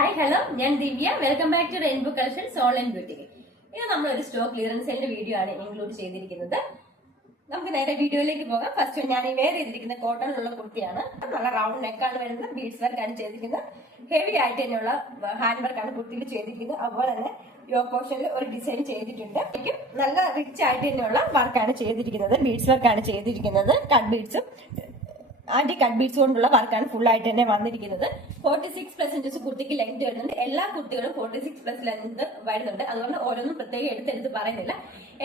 Hi hello, ഞാൻ Divya. Welcome back to Rainbow Collections online boutique. ഇത് നമ്മളൊരു സ്റ്റോക്ക് ക്ലിയറൻസ് സെയിലിന്റെ വീഡിയോ ആണ് ഇൻക്ലൂഡ് ചെയ്തിരിക്കുന്നത്. നമുക്ക് നേരെ വീഡിയോയിലേക്ക് പോകാം. ഫസ്റ്റ് ഞാൻ ഈ വെയർ ചെയ്തിരിക്കുന്ന കോട്ടണിലുള്ള കുർത്തിയാണ്. നല്ല റൗണ്ട് നെക്കാണ് വരുന്നത്, ബീഡ്സ് വർക്കാണ് ചെയ്തിരിക്കുന്നത്. ഹെവി ആയിട്ട് തന്നെയുള്ള ഹാൻഡ് വർക്കാണ് കുർത്തിയിൽ ചെയ്തിരിക്കുന്നത്. അതുപോലെ തന്നെ യോക്ക് പോർഷനിൽ ഒരു ഡിസൈൻ ചെയ്തിട്ടുണ്ട്. നല്ല റിച്ച് ആയിട്ട് തന്നെയുള്ള വർക്കാണ് ചെയ്തിരിക്കുന്നത്. ബീഡ്സ് വർക്കാണ് ചെയ്തിരിക്കുന്നത്. കട്ട് ബീഡ്സും ആന്റി കട്ട് ബീഡ്സ് കൊണ്ടുള്ള വർക്കാണ് ഫുൾ ആയിട്ട് തന്നെ വന്നിരിക്കുന്നത്. 46+ കുർത്തിക്ക് ലെങ്ത് വരുന്നുണ്ട്. എല്ലാ കുർത്തികളും 46+ ലെങ്ത് വരുന്നുണ്ട്. അതുകൊണ്ട് ഓരോന്നും പ്രത്യേകം എടുത്തെടുത്ത് പറയുന്നില്ല.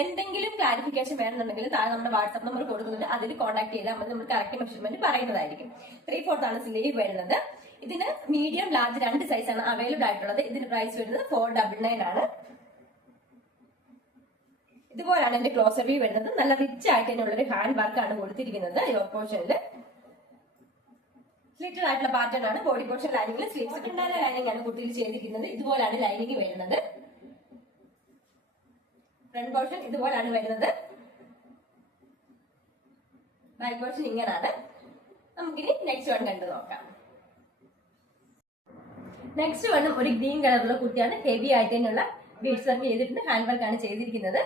എന്തെങ്കിലും ക്ലാരിഫിക്കേഷൻ വേണമെന്നുണ്ടെങ്കിൽ താഴെ നമ്മുടെ വാട്സ്ആപ്പ് നമ്പർ കൊടുക്കുന്നുണ്ട്. അതിൽ കോൺടാക്ട് ചെയ്താൽ മതി. നമ്മൾ കറക്റ്റ് മെഷർമെന്റ് പറയുന്നതായിരിക്കും. 3/4 ആണ് സ്ലീവ് വരുന്നത്. ഇതിന് മീഡിയം ലാർജ് 2 സൈസാണ് അവൈലബിൾ ആയിട്ടുള്ളത്. ഇതിന് പ്രൈസ് വരുന്നത് 499 ആണ്. ഇതുപോലാണ് എന്റെ ക്ലോസർ വ്യൂ വരുന്നത്. നല്ല റിച്ച് ആയിട്ട് തന്നെയുള്ള ഒരു ഹാൻഡ് വർക്കാണ് കൊടുത്തിരിക്കുന്നത്. യോക്ക് പോർഷനിൽ സ്ലിറ്റഡ് ആയിട്ടുള്ള പാറ്റേൺ ആണ്. ബോഡി പോർഷൻ ലൈനിങ്ങിൽ സ്ലീവ്സ് കിട്ടാനുള്ള ലൈനിങ് ആണ് കുർത്തിയിൽ ചെയ്തിരിക്കുന്നത്. ഇതുപോലാണ് ലൈനിങ് വരുന്നത്. ഫ്രണ്ട് പോർഷൻ ഇതുപോലാണ് വരുന്നത്. ബാക്ക് പോർഷൻ ഇങ്ങനാണ്. നമുക്കിനി നെക്സ്റ്റ് വൺ കണ്ടു നോക്കാം. നെക്സ്റ്റ് വണ്ണും ഒരു ഗ്രീൻ കളറുള്ള കുർത്തിയാണ്. ഹെവി ആയിട്ട് തന്നെയുള്ള ബീഡ്സ് വർക്ക് ചെയ്തിട്ടുണ്ട്. ഹാൻഡ് വർക്കാണ് ചെയ്തിരിക്കുന്നത്.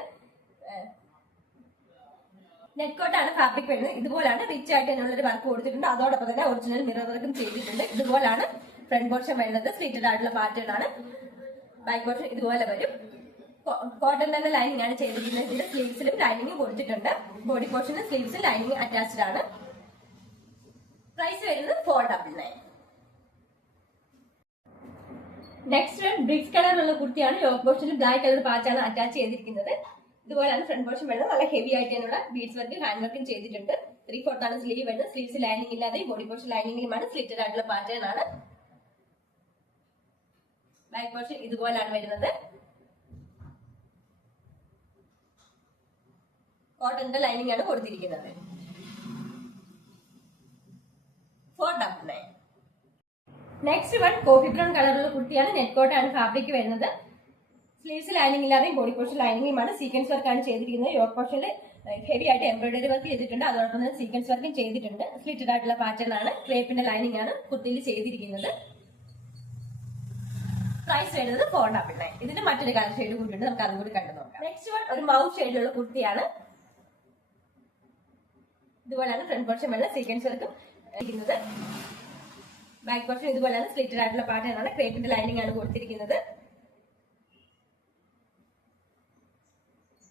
നെറ്റ്കോട്ടാണ് ഫാബ്രിക് വരുന്നത്. ഇതുപോലാണ് റിച്ച് ആയിട്ട് തന്നെയുള്ളൊരു വർക്ക് കൊടുത്തിട്ടുണ്ട്. അതോടൊപ്പം തന്നെ ഒറിജിനൽ മിറർ വർക്കും ചെയ്തിട്ടുണ്ട്. ഇതുപോലാണ് ഫ്രണ്ട് പോർഷൻ വരുന്നത്. സ്ലിറ്റഡ് ആയിട്ടുള്ള പാറ്റേൺ ആണ്. ബാക്ക് പോർഷൻ ഇതുപോലെ വരും. കോട്ടൺ തന്നെ ലൈനിങ് ആണ് ചെയ്തിരിക്കുന്നത്. ഇതിന്റെ സ്ലീവ്സിലും ലൈനിങ് കൊടുത്തിട്ടുണ്ട്. ബോഡി പോർഷനും സ്ലീവ്സും ലൈനിങ് അറ്റാച്ച്ഡ് ആണ്. പ്രൈസ് വരുന്നത് 499. നെക്സ്റ്റ് വൺ ബ്രിക്സ് കളറുള്ള കുർത്തിയാണ്. യോക്ക് പോർഷനിൽ ബ്ലാക്ക് കളർ പാച്ചാണ് അറ്റാച്ച് ചെയ്തിരിക്കുന്നത്. ഇതുപോലെയാണ് ഫ്രണ്ട് പോർഷൻ വരുന്നത്. നല്ല ഹെവി ആയിട്ട് തന്നെയുള്ള ബീഡ്സ് വർക്കും ഹാൻഡ് വർക്കും ചെയ്തിട്ടുണ്ട്. 3/4 ആണ് സ്ലീവ് വരുന്നത്. സ്ലീവ്സ് ലൈനിങ് ഇല്ലാതെ ബോഡി പോർഷൻ ലൈനിങ്ങിലുമാണ്. സ്ലിറ്റഡ് ആയിട്ടുള്ള പാറ്റേൺ ആണ്. ബാക്ക് പോർഷൻ ഇതുപോലാണ് വരുന്നത്. കോട്ടന്റെ ലൈനിങ് ആണ് കൊടുത്തിരിക്കുന്നത്. 499. നെക്സ്റ്റ് വൺ കോഫി ബ്രൗൺ കളറുള്ള കുർത്തിയാണ്. നെറ്റ്കോട്ടാണ് ഫാബ്രിക് വരുന്നത്. സ്ലീവ്സ് ലൈനിങ് ഇല്ലാതെയും ബോഡി പോർഷൻ ലൈനിങ്ങുമാണ്. സീക്വൻസ് വർക്കാണ് ചെയ്തിരിക്കുന്നത്. യോക്ക് പോർഷനിൽ ഹെവി ആയിട്ട് എംബ്രോയിഡറി വർക്ക് ചെയ്തിട്ടുണ്ട്. അതോടൊപ്പം തന്നെ സീക്വൻസ് വർക്കും ചെയ്തിട്ടുണ്ട്. സ്ലിറ്റഡ് ആയിട്ടുള്ള പാറ്റേൺ ആണ്. ക്രേപ്പിന്റെ ലൈനിങ് ആണ് കുർത്തിയിൽ ചെയ്തിരിക്കുന്നത്. പ്രൈസ് വരുന്നത് 499. ഇതിന് മറ്റൊരു കളർ ഷെയ്ഡ് കൂടിയുണ്ട്. നമുക്ക് അതും കൂടി കണ്ടു നോക്കാം. നെക്സ്റ്റ് വൺ ഒരു മൗ ഷെയ്ഡിലുള്ള കുർത്തിയാണ്. ഇതുപോലെയാണ് ഫ്രണ്ട് പോർഷൻ വരുന്നത്. സീക്വൻസ് വർക്കും ഇരിക്കുന്നത്. ബാക്ക് പോർഷൻ ഇതുപോലെയാണ്. സ്ലിറ്റഡ് ആയിട്ടുള്ള പാറ്റേൺ ആണ്. ക്രേപ്പിന്റെ ലൈനിങ് ആണ് കൊടുത്തിരിക്കുന്നത്.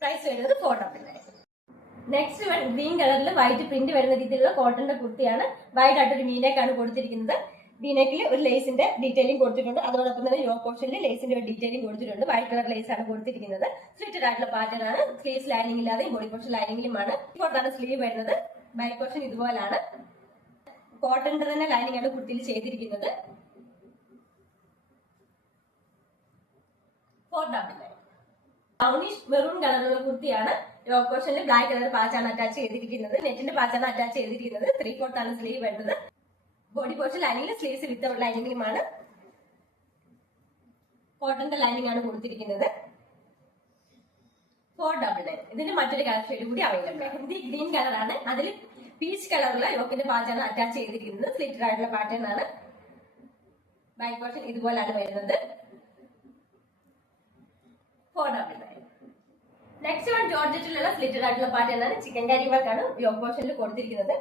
പ്രൈസ് വരുന്നത് 499. നെക്സ്റ്റ് വൺ ഗ്രീൻ കളറിൽ വൈറ്റ് പ്രിന്റ് വരുന്ന രീതിയിലുള്ള കോട്ടന്റെ കുർത്തിയാണ്. വൈറ്റ് ആയിട്ടൊരു വീനേക്കാണ് കൊടുത്തിരിക്കുന്നത്. വീനേക്കിൽ ഒരു ലേസിന്റെ ഡീറ്റെയിലിംഗ് കൊടുത്തിട്ടുണ്ട്. അതോടൊപ്പം തന്നെ യോക്ക് പോർഷനിൽ ലേസിന്റെ ഒരു ഡീറ്റെയിലിംഗ് കൊടുത്തിട്ടുണ്ട്. വൈറ്റ് കളർ ലേസ് ആണ് കൊടുത്തിരിക്കുന്നത്. സ്ലിറ്റഡ് ആയിട്ടുള്ള പാറ്റേൺ ആണ്. സ്ലീവ്സ് ലൈനിങ് ഇല്ലാതെ ബോഡി പോർഷൻ ലൈനിങ്ങിലുമാണ്. ഇങ്ങോട്ടാണ് സ്ലീവ് വരുന്നത്. Back portion ഇതുപോലാണ്. കോട്ടന്റെ തന്നെ ലൈനിങ് ആണ് കുർത്തിയിൽ ചെയ്തിരിക്കുന്നത്. 499. ബ്രൗണിഷ് മെറൂൺ കളറുള്ള കുർത്തിയാണ്. യോക്ക് പോർഷനിൽ ബ്ലാക്ക് കളർ പാച്ചാണ് അറ്റാച്ച് ചെയ്തിരിക്കുന്നത്. നെറ്റിന്റെ പാച്ചാണ് അറ്റാച്ച് ചെയ്തിരിക്കുന്നത്. 3/4 ആണ് സ്ലീവ് വരുന്നത്. ബോഡി പോർഷൻ ലൈനിങ്ങിൽ സ്ലീവ്സ് വിത്ത് ലൈനിങ്ങിലുമാണ്. കോട്ടന്റെ ലൈനിങ് ആണ് കൊടുത്തിരിക്കുന്നത്. 499. ഇതിന് മറ്റൊരു കളർ ഷെയ്ഡ് കൂടി അവൈലബിൾ. മെഹന്തി ഗ്രീൻ കളറാണ്. അതിൽ പീച്ച് കളറുള്ള യോക്കിന്റെ പാച്ചാണ് അറ്റാച്ച് ചെയ്തിരിക്കുന്നത്. സ്ലിറ്റഡ് ആയിട്ടുള്ള പാറ്റേൺ ആണ്. ബാക്ക് പോർഷൻ ഇതുപോലാണ് വരുന്നത്. 499. നെക്സ്റ്റ് വൺ ജോർജറ്റിലുള്ള സ്ലിറ്റഡ് ആയിട്ടുള്ള പാറ്റേൺ ആണ്. ചിക്കൻ കാരി വർക്കാണ് യോക്ക് പോർഷനിൽ കൊടുത്തിരിക്കുന്നത്.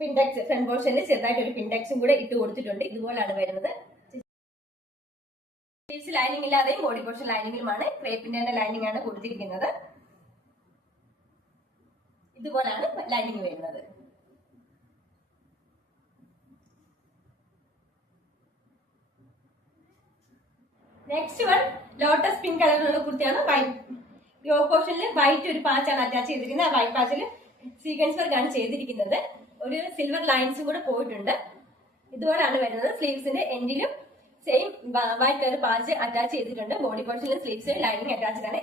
പിൻടെക്സ് ഫ്രണ്ട് പോർഷനിൽ ചെറുതായിട്ട് ഒരു പിൻടെക്സും കൂടെ ഇട്ട് കൊടുത്തിട്ടുണ്ട്. ഇതുപോലാണ് വരുന്നത്. സ്ലീവ്സ് ലൈനിങ് ഇല്ലാതെയും ബോഡി പോർഷൻ ലൈനിങ്ങിലുമാണ്. ക്രേപ്പിന്റെ തന്നെ ലൈനിങ് ആണ് കൊടുത്തിരിക്കുന്നത്. ഇതുപോലാണ് ലൈനിങ് വരുന്നത്. നെക്സ്റ്റ് വൺ ലോട്ടസ് പിങ്ക് കളറിലുള്ള കുർത്തിയാണ്. യോക്ക് പോർഷനിൽ വൈറ്റ് ഒരു പാച്ചാണ് അറ്റാച്ച് ചെയ്തിരിക്കുന്നത്. ആ വൈറ്റ് പാച്ചിൽ സീക്വൻസ് വർക്കാണ് ചെയ്തിരിക്കുന്നത്. ഒരു സിൽവർ ലൈൻസും കൂടെ പോയിട്ടുണ്ട്. ഇതുപോലാണ് വരുന്നത്. സ്ലീവ്സിന്റെ എൻഡിലും same white colour patch attach ചെയ്തിട്ടുണ്ട്. ബോഡി പോർഷനിൽ സ്ലീവ്സ് ലൈനിങ് അറ്റാച്ച്ഡ് ആണ്.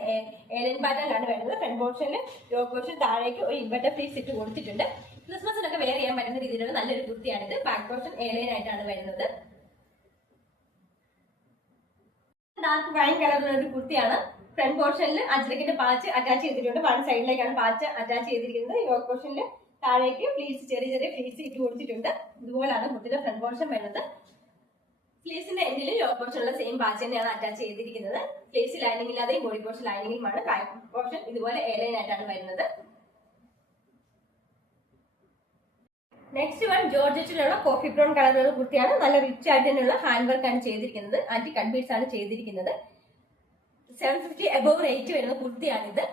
ഏലൻ പാറ്റേണിലാണ് വരുന്നത്. ഫ്രണ്ട് പോർഷനിൽ യോക്ക് പോർഷൻ താഴേക്ക് ഒരു ഇൻവെർട്ടർ ഫ്ലീറ്റ്സ് ഇട്ട് കൊടുത്തിട്ടുണ്ട്. ക്രിസ്മസിനൊക്കെ വെയർ ചെയ്യാൻ പറ്റുന്ന രീതിയിലുള്ള നല്ലൊരു കുർത്തിയാണിത്. ബാക്ക് പോർഷൻ ഏലൈൻ ആയിട്ടാണ് വരുന്നത്. ഡാർക്ക് വൈൻ കളറിലുള്ള ഒരു കുർത്തിയാണ്. ഫ്രണ്ട് പോർഷനിൽ അജ്രക്കിന്റെ പാച്ച് അറ്റാച്ച് ചെയ്തിട്ടുണ്ട്. വൺ സൈഡിലേക്കാണ് പാച്ച് അറ്റാച്ച് ചെയ്തിരിക്കുന്നത്. യോക്ക് പോർഷനിൽ താഴേക്ക് ഫ്ലീറ്റ്സ് ചെറിയ ചെറിയ ഫ്ലീറ്റ്സ് ഇട്ട് കൊടുത്തിട്ടുണ്ട്. ഇതുപോലാണ് കുർത്തിയുടെ ഫ്രണ്ട് പോർഷൻ വരുന്നത്. സ്ലീവ്സിന്റെ എൻഡിലും യോക്ക് പോർഷനുള്ള സെയിം പാച്ച് തന്നെയാണ് അറ്റാച്ച് ചെയ്തിരിക്കുന്നത്. സ്ലീവ്സ് ലൈനിങ് ഇല്ലാതെയും ബോഡി പോർഷൻ ലൈനിങ്ങുമാണ്. ബാക്ക് പോർഷൻ ഇതുപോലെ എയർലൈൻ ആയിട്ടാണ് വരുന്നത്. നെക്സ്റ്റ് വൺ ജോർജറ്റിലുള്ള കോഫി ബ്രൗൺ കളറിലുള്ള കുർത്തിയാണ്. നല്ല റിച്ച് ആയിട്ട് തന്നെയുള്ള ഹാൻഡ് വർക്ക് ആണ് ചെയ്തിരിക്കുന്നത്. ആന്റി കട്ട് ബീഡ്സ് ആണ് ചെയ്തിരിക്കുന്നത്. 750 എബോവ് റേറ്റ് വരുന്ന കുർത്തിയാണിത്.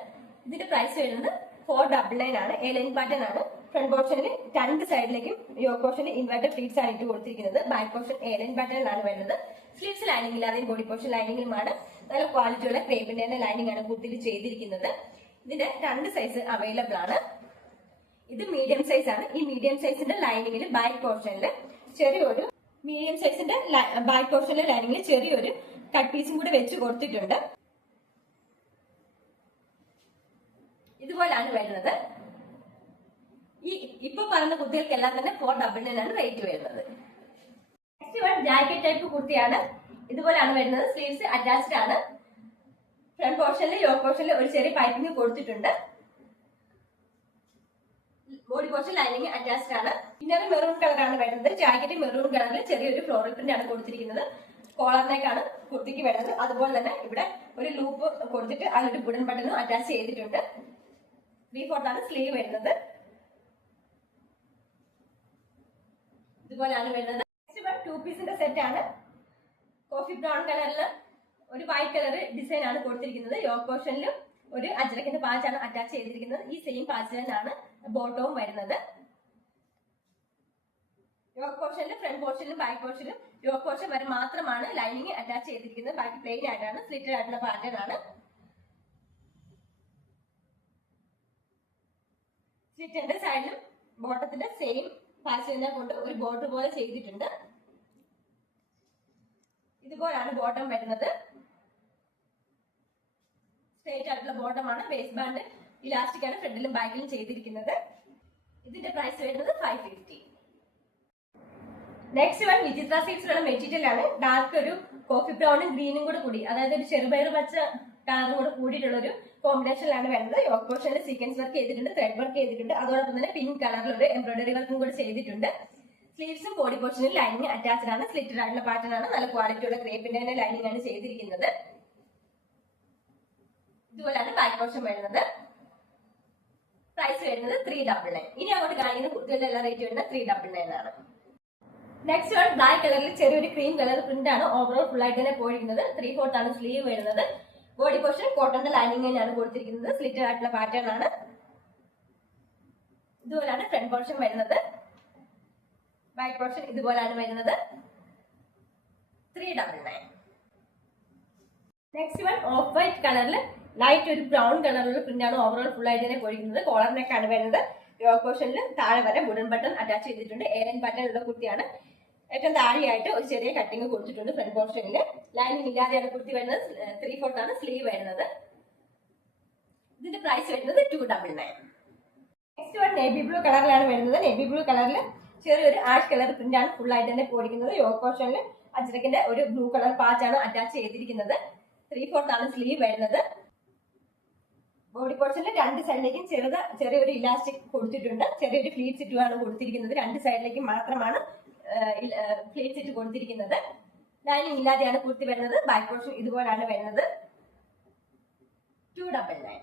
ഇതിന്റെ പ്രൈസ് വരുന്നത് 499 ആണ്. എയർലൈൻ പാറ്റേൺ ആണ്. ഫ്രണ്ട് പോർഷനിൽ രണ്ട് സൈഡിലേക്കും യോക്ക് പോർഷനിൽ ഇൻവെർട്ടഡ് പ്ലീറ്റ്സ് ആണ് ഇട്ട് കൊടുത്തിരിക്കുന്നത്. ബാക്ക് പോർഷൻ എയർലൈൻ പാറ്റേണിലാണ് വരുന്നത്. സ്ലീവ്സ് ലൈനിങ് ഇല്ലാതെയും ബോഡി പോർഷൻ ലൈനിങ്ങുമാണ്. നല്ല ക്വാളിറ്റിയുള്ള ക്രേപ്പിന്റെ തന്നെ ലൈനിങ് ആണ് കുർത്തിയിൽ ചെയ്തിരിക്കുന്നത്. ഇതിന്റെ രണ്ട് സൈസ് അവൈലബിൾ ആണ്. ഇത് മീഡിയം സൈസ് ആണ്. ഈ മീഡിയം സൈസിന്റെ ലൈനിങ്ങിൽ ബാക്ക് പോർഷനിൽ ചെറിയൊരു മീഡിയം സൈസിന്റെ ബാക്ക് പോർഷനിലെ ലൈനിങ്ങിൽ ചെറിയൊരു കട്ട് പീസും കൂടെ വെച്ച് കൊടുത്തിട്ടുണ്ട്. ഇതുപോലാണ് വരുന്നത്. ഈ ഇപ്പൊ പറഞ്ഞ കുർത്തികൾക്കെല്ലാം തന്നെ 499 ആണ് റേറ്റ് വരുന്നത്. നെക്സ്റ്റ് വൺ ജാക്കറ്റ് ടൈപ്പ് കുർത്തിയാണ്. ഇതുപോലാണ് വരുന്നത്. സ്ലീവ്സ് അറ്റാച്ച്ഡ് ആണ്. ഫ്രണ്ട് പോർഷനിൽ യോക്ക് പോർഷനിൽ ഒരു ചെറിയ പൈപ്പിംഗ് കൊടുത്തിട്ടുണ്ട്. ബോഡി പോർഷൻ ലൈനിങ് അറ്റാച്ച്ഡ് ആണ്. ഇന്നർ മെറൂൺ കളറാണ് വരുന്നത്. ജാക്കറ്റ് മെറൂൺ കളറിൽ ചെറിയൊരു ഫ്ലോറൽ പ്രിന്റ് ആണ് കൊടുത്തിരിക്കുന്നത്. കോളറിനേക്കാണ് കുർത്തിക്ക് വരുന്നത്. അതുപോലെ തന്നെ ഇവിടെ ഒരു ലൂപ്പ് കൊടുത്തിട്ട് അതിലൊരു ബുഡൻ ബട്ടണും അറ്റാച്ച് ചെയ്തിട്ടുണ്ട്. 3/4 ആണ് സ്ലീവ് വരുന്നത്. ഇതുപോലെയാണ് വരുന്നത്. നെക്സ്റ്റ് 2 പീസിന്റെ സെറ്റ് ആണ്. കോഫി ബ്രൗൺ കളറിൽ ഒരു വൈറ്റ് കളർ ഡിസൈൻ ആണ് കൊടുത്തിരിക്കുന്നത്. യോക്ക് പോർഷനിലും ഒരു അജ്രക്കിന്റെ പാച്ചാണ് അറ്റാച്ച് ചെയ്തിരിക്കുന്നത്. ഈ സെയിം പാച്ച് തന്നെയാണ് ബോട്ടവും വരുന്നത്. യോക്ക് പോർഷനിലും ഫ്രണ്ട് പോർഷനിലും ബാക്ക് പോർഷനിലും യോക്ക് പോർഷൻ വരെ മാത്രമാണ് ലൈനിങ് അറ്റാച്ച് ചെയ്തിരിക്കുന്നത്. ബാക്കി പ്ലെയിൻ ആയിട്ടാണ് സ്ലിറ്റഡ് ആയിട്ടുള്ള പാറ്റേൺ ആണ്. സ്ലിറ്ററിന്റെ സൈഡിലും ബോട്ടത്തിന്റെ സെയിം പാച്ച് തന്നെ കൊണ്ട് ഒരു ബോർഡർ പോലെ ചെയ്തിട്ടുണ്ട്. ഇതുപോലാണ് ബോട്ടം വരുന്നത്. സ്ട്രേറ്റ് ആയിട്ടുള്ള ബോട്ടമാണ്. വേസ്റ്റ് ബാൻഡ് ഇലാസ്റ്റിക് ആണ് ഫ്രണ്ടിലും ബാക്കിലും ചെയ്തിരിക്കുന്നത്. ഇതിന്റെ പ്രൈസ് വരുന്നത് 550. നെക്സ്റ്റ് വൺ വിചിത്ര സിൽക്സിലുള്ള മെറ്റീരിയൽ ആണ്. ഡാർക്ക് ഒരു കോഫി ബ്രൗണും ഗ്രീനും കൂടെ കൂടി, അതായത് ഒരു ചെറുപയർ പച്ച കളറും കൂടെ കൂടിയിട്ടുള്ള ഒരു കോമ്പിനേഷനിലാണ് വരുന്നത്. യോക്ക് പോർഷനിൽ സീക്വൻസ് വർക്ക് ചെയ്തിട്ടുണ്ട്, ത്രെഡ് വർക്ക് ചെയ്തിട്ടുണ്ട്. അതോടൊപ്പം തന്നെ പിങ്ക് കളറിൽ ഒരു എംബ്രോയിഡറി വർക്കും കൂടെ ചെയ്തിട്ടുണ്ട്. സ്ലീവ്സും ബോഡി പോർഷനിൽ ലൈനിങ് അറ്റാച്ച്ഡ് ആണ്. സ്ലിറ്റഡ് ആയിട്ടുള്ള പാറ്റേൺ ആണ്. നല്ല ക്വാളിറ്റിയുള്ള ക്രേപ്പിന്റെ തന്നെ ലൈനിങ് ആണ് ചെയ്തിരിക്കുന്നത്. ഇതുപോലെയാണ് ബാക്ക് പോർഷൻ വരുന്നത്. പ്രൈസ് വരുന്നത് 399. ഇനി അങ്ങോട്ട് കാണിക്കുന്ന കുർത്തികളുടെ എല്ലാ റേറ്റ് വരുന്നത് 399 ആണ്. നെക്സ്റ്റ് വൺ ബ്ലാക്ക് കളറിൽ ചെറിയൊരു ക്രീം കളർ പ്രിന്റ് ആണ് ഓവറോൾ ഫുൾ ആയിട്ട് തന്നെ പോയിരിക്കുന്നത്. 3/4 ആണ് സ്ലീവ് വരുന്നത്. ബോഡി പോർഷൻ കോട്ടന്റെ ലൈനിങ് തന്നെയാണ് കൊടുത്തിരിക്കുന്നത്. സ്ലിറ്റഡ് ആയിട്ടുള്ള പാറ്റേൺ ആണ്. ഇതുപോലെയാണ് ഫ്രണ്ട് പോർഷൻ വരുന്നത്. ബാക്ക് പോർഷൻ ഇതുപോലാണ് വരുന്നത്. 399. നെക്സ്റ്റ് വൺ ഓഫ് വൈറ്റ് കളറിൽ ലൈറ്റ് ഒരു ബ്രൗൺ കളറിലുള്ള പ്രിന്റ് ആണ് ഓവറോൾ ഫുൾ ആയിട്ട് തന്നെ പോയിരിക്കുന്നത്. കോളറിനൊക്കെയാണ് വരുന്നത്. യോക്ക് പോർഷനിൽ താഴെ വരെ വുഡൻ ബട്ടൺ അറ്റാച്ച് ചെയ്തിട്ടുണ്ട്. എയർലൈൻ പാറ്റേൺ ഉള്ള കുർത്തിയാണ്. ഏറ്റവും താഴെയായിട്ട് ഒരു ചെറിയ കട്ടിങ് കൊടുത്തിട്ടുണ്ട്. ഫ്രണ്ട് പോർഷനിൽ ലൈനിങ് ഇല്ലാതെയാണ് കുർത്തി വരുന്നത്. 3/4 ആണ് സ്ലീവ് വരുന്നത്. ഇതിന്റെ പ്രൈസ് വരുന്നത് 299. നെക്സ്റ്റ് വൺ നേവി ബ്ലൂ കളറിലാണ് വരുന്നത്. നേവി ബ്ലൂ കളറിൽ ചെറിയൊരു ആഷ് കളർ പ്രിന്റ് ആണ് ഫുൾ ആയിട്ട് തന്നെ പോയിരിക്കുന്നത്. യോക്ക് പോർഷനിൽ അജ്രക്കിന്റെ ഒരു ബ്ലൂ കളർ പാച്ചാണ് അറ്റാച്ച് ചെയ്തിരിക്കുന്നത്. 3/4 ആണ് സ്ലീവ് വരുന്നത്. ബോഡി പോർഷനിൽ രണ്ട് സൈഡിലേക്കും ചെറിയൊരു ഇലാസ്റ്റിക് കൊടുത്തിട്ടുണ്ട്. ചെറിയൊരു ഫ്ലീറ്റ്സ് ഇട്ടുമാണ് കൊടുത്തിരിക്കുന്നത്. രണ്ട് സൈഡിലേക്കും മാത്രമാണ് ഫ്ലീറ്റ്സ് ഇട്ട് കൊടുത്തിരിക്കുന്നത്. ലൈനിങ് ഇല്ലാതെയാണ് കുർത്തി വരുന്നത്. ബാക്ക് പോർഷൻ ഇതുപോലാണ് വരുന്നത്. 299.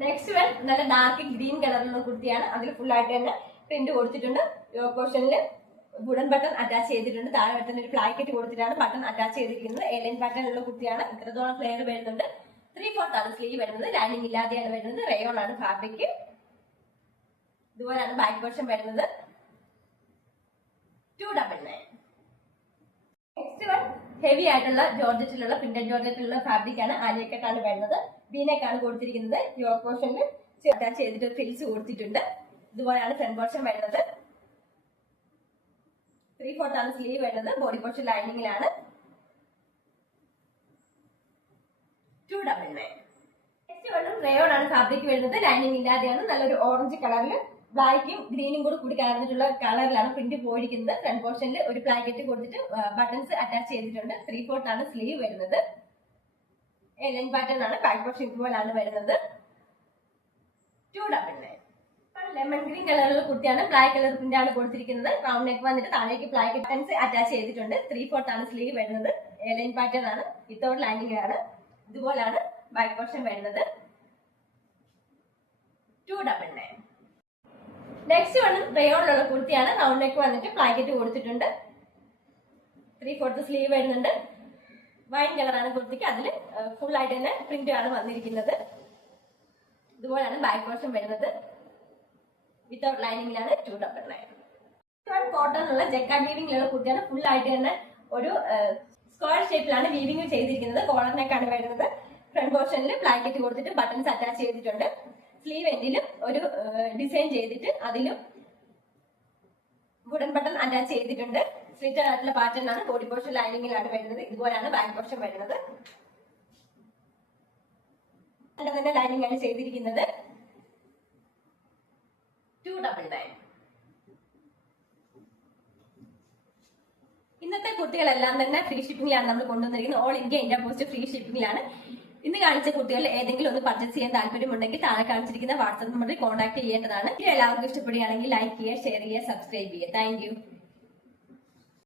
നെക്സ്റ്റ് വൺ നല്ല ഡാർക്ക് ഗ്രീൻ കളറിലുള്ള കുർത്തിയാണ്. അതിൽ ഫുൾ ആയിട്ട് തന്നെ പ്രിന്റ് കൊടുത്തിട്ടുണ്ട്. യോക്ക് പോർഷനിൽ വുഡൻ ബട്ടൺ അറ്റാച്ച് ചെയ്തിട്ടുണ്ട്. താഴെ വരുന്ന ഒരു പ്ലാക്കറ്റ് കൊടുത്തിട്ടാണ് ബട്ടൺ അറ്റാച്ച് ചെയ്തിരിക്കുന്നത്. എയർലൈൻ പാറ്റേൺ ഉള്ള കുർത്തിയാണ്. ഇത്രത്തോളം ഫ്ലെയർ വരുന്നുണ്ട്. 3/4 ആണ് സ്ലീവ് വരുന്നത്. ലൈനിങ് ഇല്ലാതെയാണ് വരുന്നത്. റയോൺ ആണ് ഫാബ്രിക്. ഇതുപോലാണ് ബാക്ക് പോർഷൻ വരുന്നത്. 299. നെക്സ്റ്റ് വൺ ഹെവി ആയിട്ടുള്ള ജോർജറ്റിലുള്ള പ്രിന്റഡ് ജോർജറ്റിലുള്ള ഫാബ്രിക് ആണ്. ആലിയക്കട്ടാണ് വരുന്നത്. ബീനേക്കാണ് കൊടുത്തിരിക്കുന്നത്. യോക്ക് പോർഷനിൽ അറ്റാച്ച് ചെയ്തിട്ട് ഫ്രിൽസ് കൊടുത്തിട്ടുണ്ട്. ഇതുപോലെയാണ് ഫ്രണ്ട് പോർഷൻ വരുന്നത്. 3/4 ആണ് സ്ലീവ് വരുന്നത്. ബോഡി പോർഷൻ ലൈനിങ്ങിലാണ്. 299. നെക്സ്റ്റ് വണ്ണും റയോൺ ആണ് ഫാബ്രിക് വരുന്നത്. ലൈനിങ് ഇല്ലാതെയാണ്. നല്ലൊരു ഓറഞ്ച് കളറിൽ ബ്ലാക്കും ഗ്രീനും കൂടി കലർന്നിട്ടുള്ള കളറിലാണ് പ്രിന്റ് പോയിരിക്കുന്നത്. ഫ്രണ്ട് പോർഷനിൽ ഒരു പ്ലാക്കറ്റ് കൊടുത്തിട്ട് ബട്ടൺസ് അറ്റാച്ച് ചെയ്തിട്ടുണ്ട്. 3/4 ആണ് സ്ലീവ് വരുന്നത്. എയർലൈൻ പാറ്റേൺ ആണ്. ബാക്ക് പോർഷൻ ഇതുപോലാണ് വരുന്നത്. 299. ലെമൺ ഗ്രീൻ കളറുള്ള കുർത്തിയാണ്. ബ്ലാക്ക് കളർ പ്രിന്റ് ആണ് കൊടുത്തിരിക്കുന്നത്. റൗണ്ട് നെക്ക് വന്നിട്ട് താഴേക്ക് ബ്ലാക്ക് ബട്ടൺസ് അറ്റാച്ച് ചെയ്തിട്ടുണ്ട്. 3/4 ആണ് സ്ലീവ് വരുന്നത്. എലൈൻ പാറ്റേൺ ആണ്. വിത്തൗട്ട് ലൈനിങ് ആണ്. ഇതുപോലാണ് ബാക്ക് പോർഷൻ വരുന്നത്. 299. നെക്സ്റ്റ് വൺ റയോണിലുള്ള കുർത്തിയാണ്. റൗണ്ട് നെക്ക് വന്നിട്ട് പ്ലാക്കറ്റ് കൊടുത്തിട്ടുണ്ട്. 3/4 സ്ലീവ് വരുന്നുണ്ട്. വൈൻ കളറാണ് കുർത്തിക്ക്. അതിൽ ഫുൾ ആയിട്ട് തന്നെ പ്രിന്റ് ആണ് വന്നിരിക്കുന്നത്. ഇതുപോലാണ് ബാക്ക് പോർഷൻ വരുന്നത്. വിത്തൗട്ട് ലൈനിങ്ങിലാണ് 299. കോട്ടണിലുള്ള ജക്കാർഡ് വീവിംഗിലുള്ള കുർത്തിയാണ്. ഫുൾ ആയിട്ട് തന്നെ ഒരു സ്ക്വയർ ഷേപ്പിലാണ് വീവിംഗ് ചെയ്തിരിക്കുന്നത്. കോളർ നെക്കാണ് വരുന്നത്. ഫ്രണ്ട് പോർഷനിൽ ബ്ലാക്കറ്റ് കൊടുത്തിട്ട് ബട്ടൺസ് അറ്റാച്ച് ചെയ്തിട്ടുണ്ട്. സ്ലീവ് എൻഡിലും ഒരു ഡിസൈൻ ചെയ്തിട്ട് അതിലും വുഡൻ ബട്ടൺ അറ്റാച്ച് ചെയ്തിട്ടുണ്ട്. സ്ലിറ്റഡ് ആയിട്ടുള്ള പാറ്റേൺ ആണ്. ബോഡി പോർഷൻ ലൈനിങ്ങിലാണ് വരുന്നത്. ഇതുപോലെയാണ് ബാക്ക് പോർഷൻ വരുന്നത്. തന്നെ ലൈനിങ് ആണ് ചെയ്തിരിക്കുന്നത്. 299. ഇന്നത്തെ കുർത്തികളെല്ലാം തന്നെ ഫ്രീ ഷിപ്പിംഗിലാണ് നമ്മൾ കൊണ്ടുവന്നിരിക്കുന്നത്. All India India post free ഷിപ്പിംഗിലാണ്. ഇന്ന് കാണിച്ച കുർത്തികൾ ഏതെങ്കിലും ഒന്ന് പർച്ചേസ് ചെയ്യാൻ താല്പര്യമുണ്ടെങ്കിൽ താഴെ കാണിച്ചിരിക്കുന്ന വാട്സ്ആപ്പ് നമ്പറിൽ കോൺടാക്ട് ചെയ്യേണ്ടതാണ്. എല്ലാവർക്കും ഇഷ്ടപ്പെടുകയാണെങ്കിൽ ലൈക്ക് ചെയ്യുക, ഷെയർ ചെയ്യുക, സബ്സ്ക്രൈബ് ചെയ്യുക. താങ്ക്